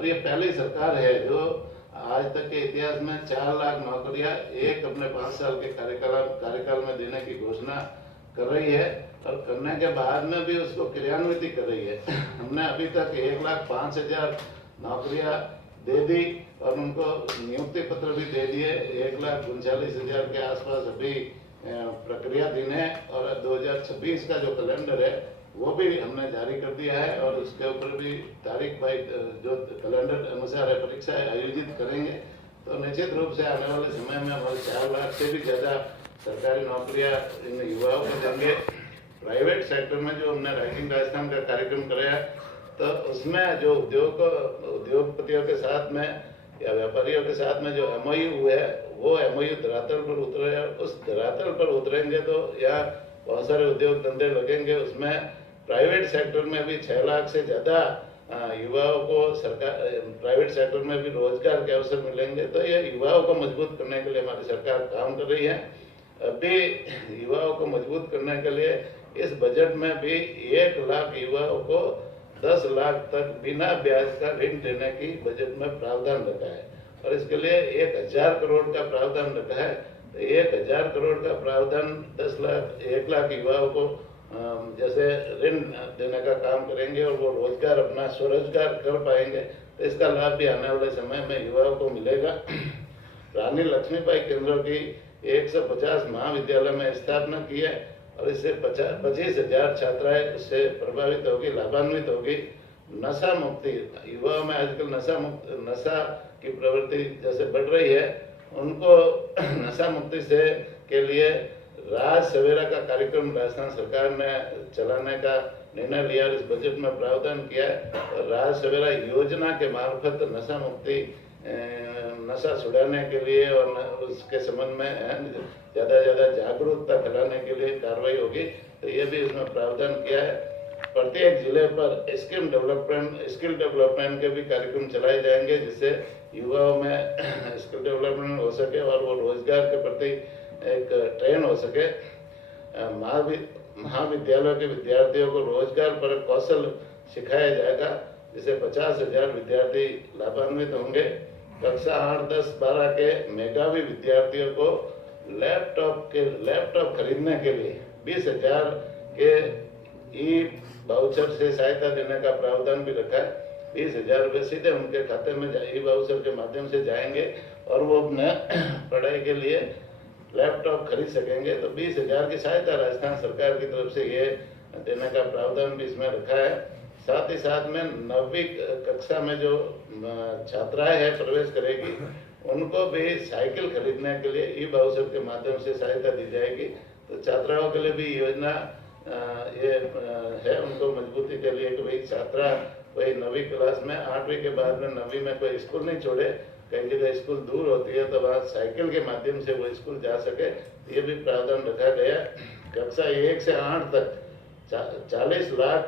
और ये पहली सरकार है जो आज तक के इतिहास में 4 लाख नौकरियां एक अपने 5 साल के कार्यकाल में देने की घोषणा कर रही है और करने के बाद में भी उसको क्रियान्वित कर रही है। हमने अभी तक 1,05,000 नौकरियां दे दी और उनको नियुक्ति पत्र भी दे दिए। 1,39,000 के आसपास अभी प्रक्रियाधीन है और 2026 का जो कैलेंडर है वो भी हमने जारी कर दिया है और उसके ऊपर भी तारीख बाई जो कैलेंडर अनुसार है परीक्षाएं आयोजित करेंगे। तो निश्चित रूप से आने वाले समय में हमारे 4 लाख से भी ज़्यादा सरकारी नौकरियां इन युवाओं को देंगे। प्राइवेट सेक्टर में जो हमने राइजिंग राजस्थान का कार्यक्रम कराया तो उसमें जो उद्योगपतियों के साथ में या व्यापारियों के साथ में जो MOU हुआ है वो MOU धरातल पर उतरे। उस धरातल पर उतरेंगे तो यहाँ बहुत सारे उद्योग धंधे लगेंगे। उसमें प्राइवेट सेक्टर में भी 6 लाख से ज़्यादा युवाओं को सरकार प्राइवेट सेक्टर में भी रोजगार के अवसर मिलेंगे। तो ये युवाओं को मजबूत करने के लिए हमारी सरकार काम कर रही है। अभी युवाओं को मजबूत करने के लिए इस बजट में भी 1 लाख युवाओं को 10 लाख तक बिना ब्याज का ऋण देने की बजट में प्रावधान रखा है और इसके लिए 1,000 करोड़ का प्रावधान रखा है। तो 1,000 करोड़ का प्रावधान 1 लाख युवाओं को जैसे ऋण देने का काम करेंगे और वो रोजगार अपना स्वरोजगार कर पाएंगे। तो इसका लाभ भी आने वाले समय में युवाओं को मिलेगा। रानी लक्ष्मीबाई केंद्रों की 150 महाविद्यालय में स्थापना की है और इससे 25,000 छात्राएं उससे प्रभावित होगी, लाभान्वित होगी। नशा मुक्ति, युवाओं में आजकल नशा की प्रवृत्ति जैसे बढ़ रही है, उनको नशा मुक्ति से के लिए राज सवेरा का कार्यक्रम राजस्थान सरकार ने चलाने का निर्णय लिया और इस बजट में प्रावधान किया है। और राज सवेरा योजना के मार्फत नशा मुक्ति नशा छुड़ाने के लिए और उसके संबंध में ज़्यादा से ज़्यादा जागरूकता फैलाने के लिए कार्रवाई होगी। तो ये भी इसमें प्रावधान किया है। प्रत्येक जिले पर स्किल डेवलपमेंट के भी कार्यक्रम चलाए जाएंगे जिससे युवाओं में स्किल डेवलपमेंट हो सके और वो रोजगार के प्रति एक ट्रेन हो सके। महाविद्यालयों के विद्यार्थियों को रोजगार पर कौशल सिखाया जाएगा जिससे 50,000 विद्यार्थी लाभान्वित होंगे। कक्षा 8, 10, 12 के मेधावी विद्यार्थियों को लैपटॉप खरीदने के लिए 20,000 के ई वाउचर से सहायता देने का प्रावधान भी रखा है। 20,000 रुपये सीधे उनके खाते में ई वाउचर के माध्यम से जाएंगे और वो अपने पढ़ाई के लिए लैपटॉप खरीद सकेंगे। तो 20,000 की सहायता राजस्थान सरकार की तरफ से ये देने का प्रावधान भी इसमें रखा है। साथ ही साथ में 9वीं कक्षा में जो छात्राएं हैं प्रवेश करेगी उनको भी साइकिल खरीदने के लिए ई वाउचर के माध्यम से सहायता दी जाएगी। तो छात्राओं के लिए भी योजना ये है उनको मजबूती के लिए कि भाई छात्रा कोई 9वीं क्लास में 8वीं के बाद में 9वीं में कोई स्कूल नहीं छोड़े, कई जगह स्कूल दूर होती है तो वहाँ साइकिल के माध्यम से वो स्कूल जा सके। ये भी प्रावधान रखा गया। कक्षा 1 से 8 तक 40 लाख